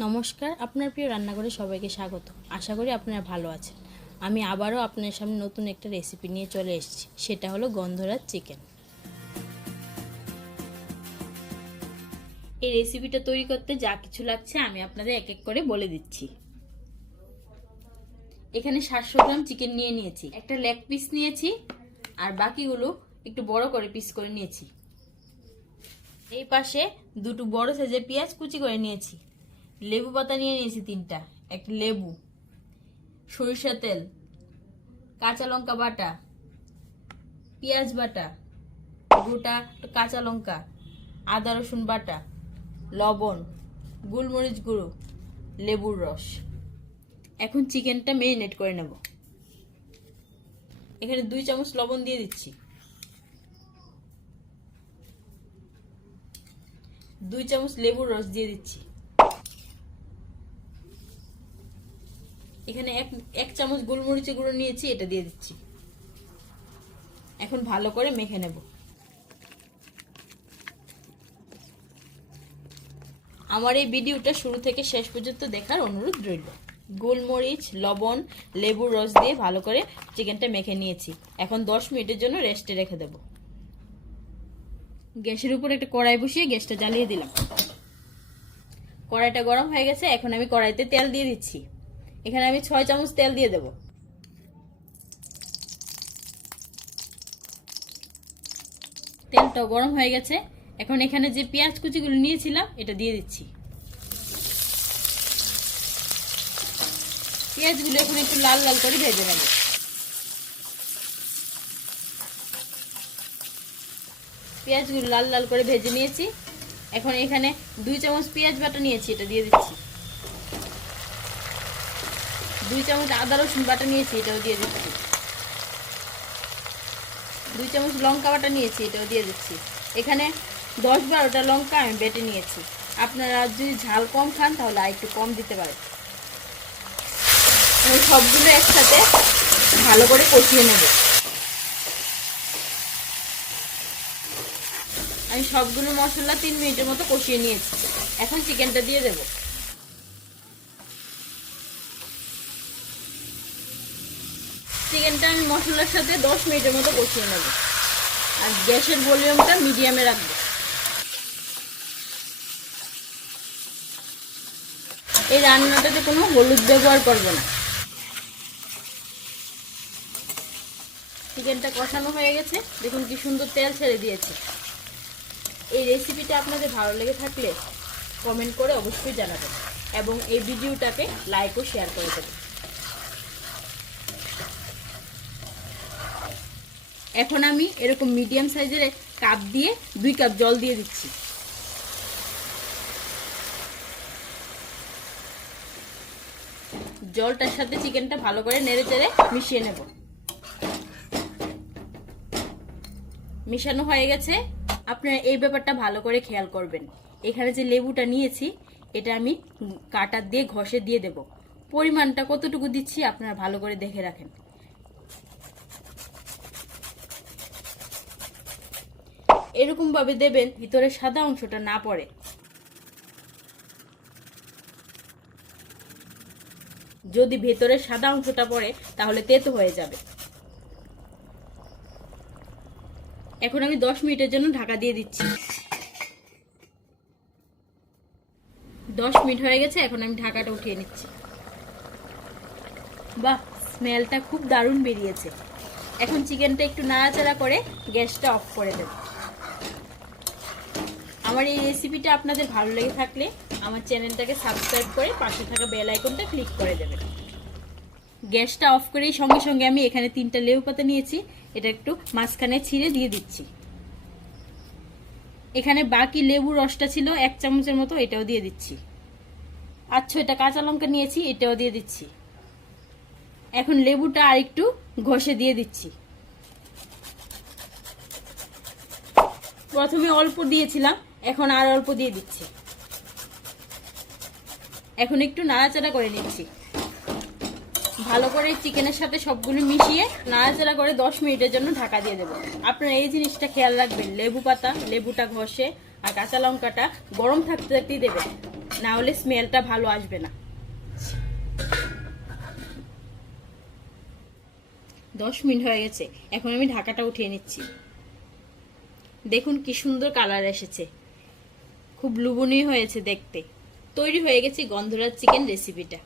নমস্কার, আপনার প্রিয় রান্নাঘরে সবাইকে স্বাগত। আশা করি আপনারা ভালো আছেন। আমি আবারও আপনার সামনে নতুন একটা রেসিপি নিয়ে চলে এসেছি, সেটা হলো গন্ধরাজ চিকেন। এই রেসিপিটা তৈরি করতে যা কিছু লাগছে আমি আপনাদের এক এক করে বলে দিচ্ছি। এখানে 700 গ্রাম চিকেন নিয়ে নিয়েছি, একটা লেগ পিস নিয়েছি, আর বাকিগুলো একটু বড় করে পিস করে নিয়েছি। এই পাশে দুটো বড় সাইজের পেঁয়াজ কুচি করে নিয়েছি। লেবু পাতা নিয়ে নিয়েছি 3টা, একটা লেবু, সরিষা তেল, কাঁচা লঙ্কা বাটা, পেঁয়াজ বাটা, গোটা কাঁচা লঙ্কা, আদা রসুন বাটা, লবণ, গোলমরিচ গুঁড়ো, লেবুর রস। এখন চিকেনটা মেরিনেট করে নেব। এখানে 2 চামচ লবণ দিয়ে দিচ্ছি, 2 চামচ লেবুর রস দিয়ে দিচ্ছি, এখানে এক চামচ গোলমরিচের গুঁড়ো নিয়েছি, এটা দিয়ে দিচ্ছি। এখন ভালো করে মেখে নেব। আমার এই ভিডিওটা শুরু থেকে শেষ পর্যন্ত দেখার অনুরোধ রইল। গোলমরিচ, লবণ, লেবুর রস দিয়ে ভালো করে চিকেনটা মেখে নিয়েছি। এখন 10 মিনিটের জন্য রেস্টে রেখে দেব। গ্যাসের উপর একটা কড়াই বসিয়ে গ্যাসটা জ্বালিয়ে দিলাম। কড়াইটা গরম হয়ে গেছে, এখন আমি কড়াইতে তেল দিয়ে দিচ্ছি। এখানে আমি 6 চামচ তেল দিয়ে দেব। তেলটা গরম হয়ে গেছে, এখন এখানে যে পেঁয়াজ কুচিগুলো নিয়েছিলাম এটা দিয়ে দিচ্ছি। পেঁয়াজগুলো এখন একটু লাল লাল করে ভেজে নেব। পেঁয়াজগুলো লাল লাল করে ভেজে নিয়েছি। এখন এখানে 2 চামচ পেঁয়াজ বাটা নিয়েছি, এটা দিয়ে দিচ্ছি। 2 চামচ আদা রসুন বাটা নিয়েছি, এটাও দিয়ে দিচ্ছি। 2 চামচ লঙ্কা বাটা নিয়েছি, এটাও দিয়ে দিচ্ছি। এখানে 10-12টা লঙ্কা আমি বেটে নিয়েছি। আপনারা যদি ঝাল কম খান তাহলে আর একটু কম দিতে পারেন। সবগুলো একসাথে ভালো করে কষিয়ে নেব। আমি সবগুলো মশলা 3 মিনিটের মতো কষিয়ে নিয়েছি। এখন চিকেনটা দিয়ে দেব। চিকেনটা আমি মশলার সাথে 10 মিনিটের মতো কষিয়ে নেব, আর গ্যাসের ভলিউমটা মিডিয়ামে রাখবো। এই রান্নাটাতে কোনো হলুদ ব্যবহার করব না। চিকেনটা কষানো হয়ে গেছে, দেখুন কি সুন্দর তেল ছেড়ে দিয়েছে। এই রেসিপিটা আপনাদের ভালো লেগে থাকলে কমেন্ট করে অবশ্যই জানাবেন, এবং এই ভিডিওটাকে লাইক ও শেয়ার করে দেবেন। এখন আমি এরকম মিডিয়াম সাইজের কাপ দিয়ে 2 কাপ জল দিয়ে দিচ্ছি। জলটার সাথে চিকেনটা ভালো করে নেড়ে চেড়ে মিশিয়ে নেব। মিশানো হয়ে গেছে। আপনারা এই ব্যাপারটা ভালো করে খেয়াল করবেন। এখানে যে লেবুটা নিয়েছি এটা আমি কাটার দিয়ে ঘষে দিয়ে দেব। পরিমাণটা কতটুকু দিচ্ছি আপনারা ভালো করে দেখে রাখেন। এরকম ভাবে দেবেন ভিতরে সাদা অংশটা না পড়ে। যদি ভেতরে সাদা অংশটা পড়ে তাহলে তেতো হয়ে যাবে। এখন আমি 10 মিনিটের জন্য ঢাকা দিয়ে দিচ্ছি। 10 মিনিট হয়ে গেছে, এখন আমি ঢাকাটা উঠিয়ে নিচ্ছি। বাহ, স্মেলটা খুব দারুণ বেরিয়েছে। এখন চিকেনটা একটু নাড়াচাড়া করে গ্যাসটা অফ করে দেব। আমার এই রেসিপিটা আপনাদের ভালো লেগে থাকলে আমার চ্যানেলটাকে সাবস্ক্রাইব করে পাশে থাকা বেল আইকনটা ক্লিক করে দেবেন। গ্যাসটা অফ করেই সঙ্গে সঙ্গে আমি এখানে 3টা লেবু পাতা নিয়েছি, এটা একটু মাঝখানে ছিঁড়ে দিয়ে দিচ্ছি। এখানে বাকি লেবুর রসটা ছিল 1 চামচের মতো, এটাও দিয়ে দিচ্ছি। আর 6টা কাঁচা লঙ্কা নিয়েছি, এটাও দিয়ে দিচ্ছি। এখন লেবুটা আর একটু ঘষে দিয়ে দিচ্ছি। প্রথমে অল্প দিয়েছিলাম, এখন আর অল্প দিয়ে দিচ্ছি। এখন একটু নাড়াচাড়া করে নিচ্ছি। ভালো করে চিকেনের সাথে সবগুলো মিশিয়ে নাড়াচাড়া করে 10 মিনিটের জন্য ঢাকা দিয়ে দেবো। আপনারা এই জিনিসটা খেয়াল রাখবেন, লেবুটা ঘষে আর কাঁচা লঙ্কাটা গরম থাকতে থাকতেই দেবেন, না হলে স্মেলটা ভালো আসবে না। 10 মিনিট হয়ে গেছে, এখন আমি ঢাকাটা উঠিয়ে নিচ্ছি। দেখুন কি সুন্দর কালার এসেছে, খুব লোভনীয় হয়েছে দেখতে। তৈরি হয়ে গেছে গন্ধরাজ চিকেন রেসিপিটা।